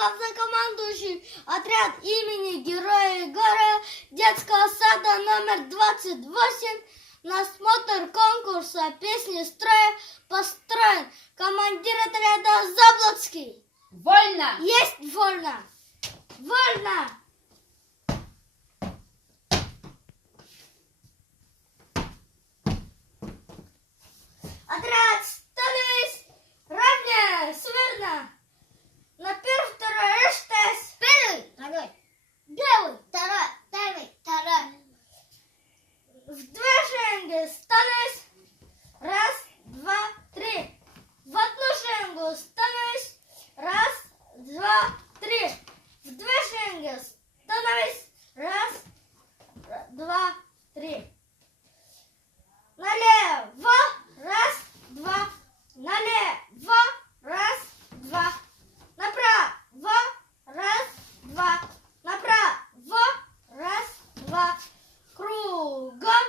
главнокомандующий отряд имени Героя Егора детского сада номер 28 на смотр конкурса песни строя построен командир отряда Заблоцкий. Вольно! Есть вольно! Вольно! Отряд, становись равнее, смирно. На первый, второй, рештес. Первый, второй, белый, второй. В движение становись. Раз, два, три. В одну шеренгу становись. Раз, два, три. В движение становись. Раз, два, три. Налево. Раз, два. Налево. Раз, два. Направо. Раз, два. Направо. Раз, два. Кругом.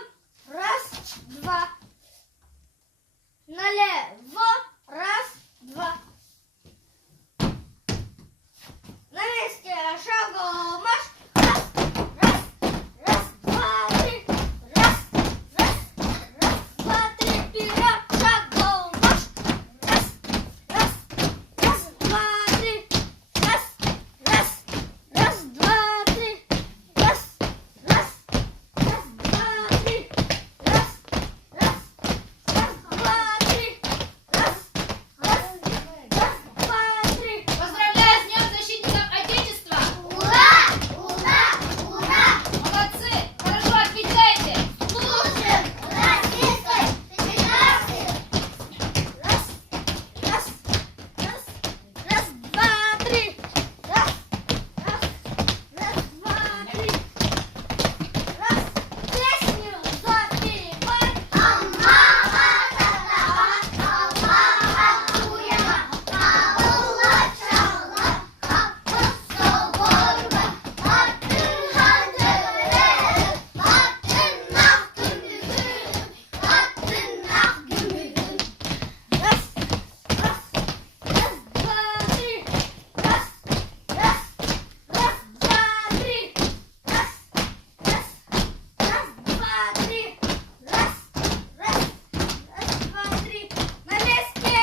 Раз, два. Налево. Раз, два. На месте шагом марш. Раз, два, три. Раз, два, три. Вперед шагом марш. Раз, два, три. Раз, два, три. Раз, два, три. Раз, два, три. Два, три. Поздравляю с Днем защитников Отечества! Ура! Ура! Ура! Молодцы! Хорошо отвечаете! Служим Российской Федерации! Раз, два, три. Раз, два, три. Раз, песню запевай. Аммава татава, Аммава туяма, Амулачала, Апостолорга, Аттынхандыры, Аттыннахтымыгы. Раз, два, три. Раз, два, три. Раз, два, три. Раз, два, три. На месте.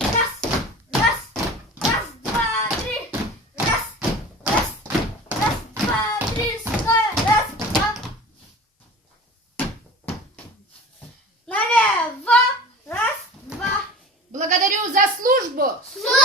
Раз, два, три. Раз, два, три. Стой. Раз, два. Налево. Раз, два. Благодарю за службу! Служим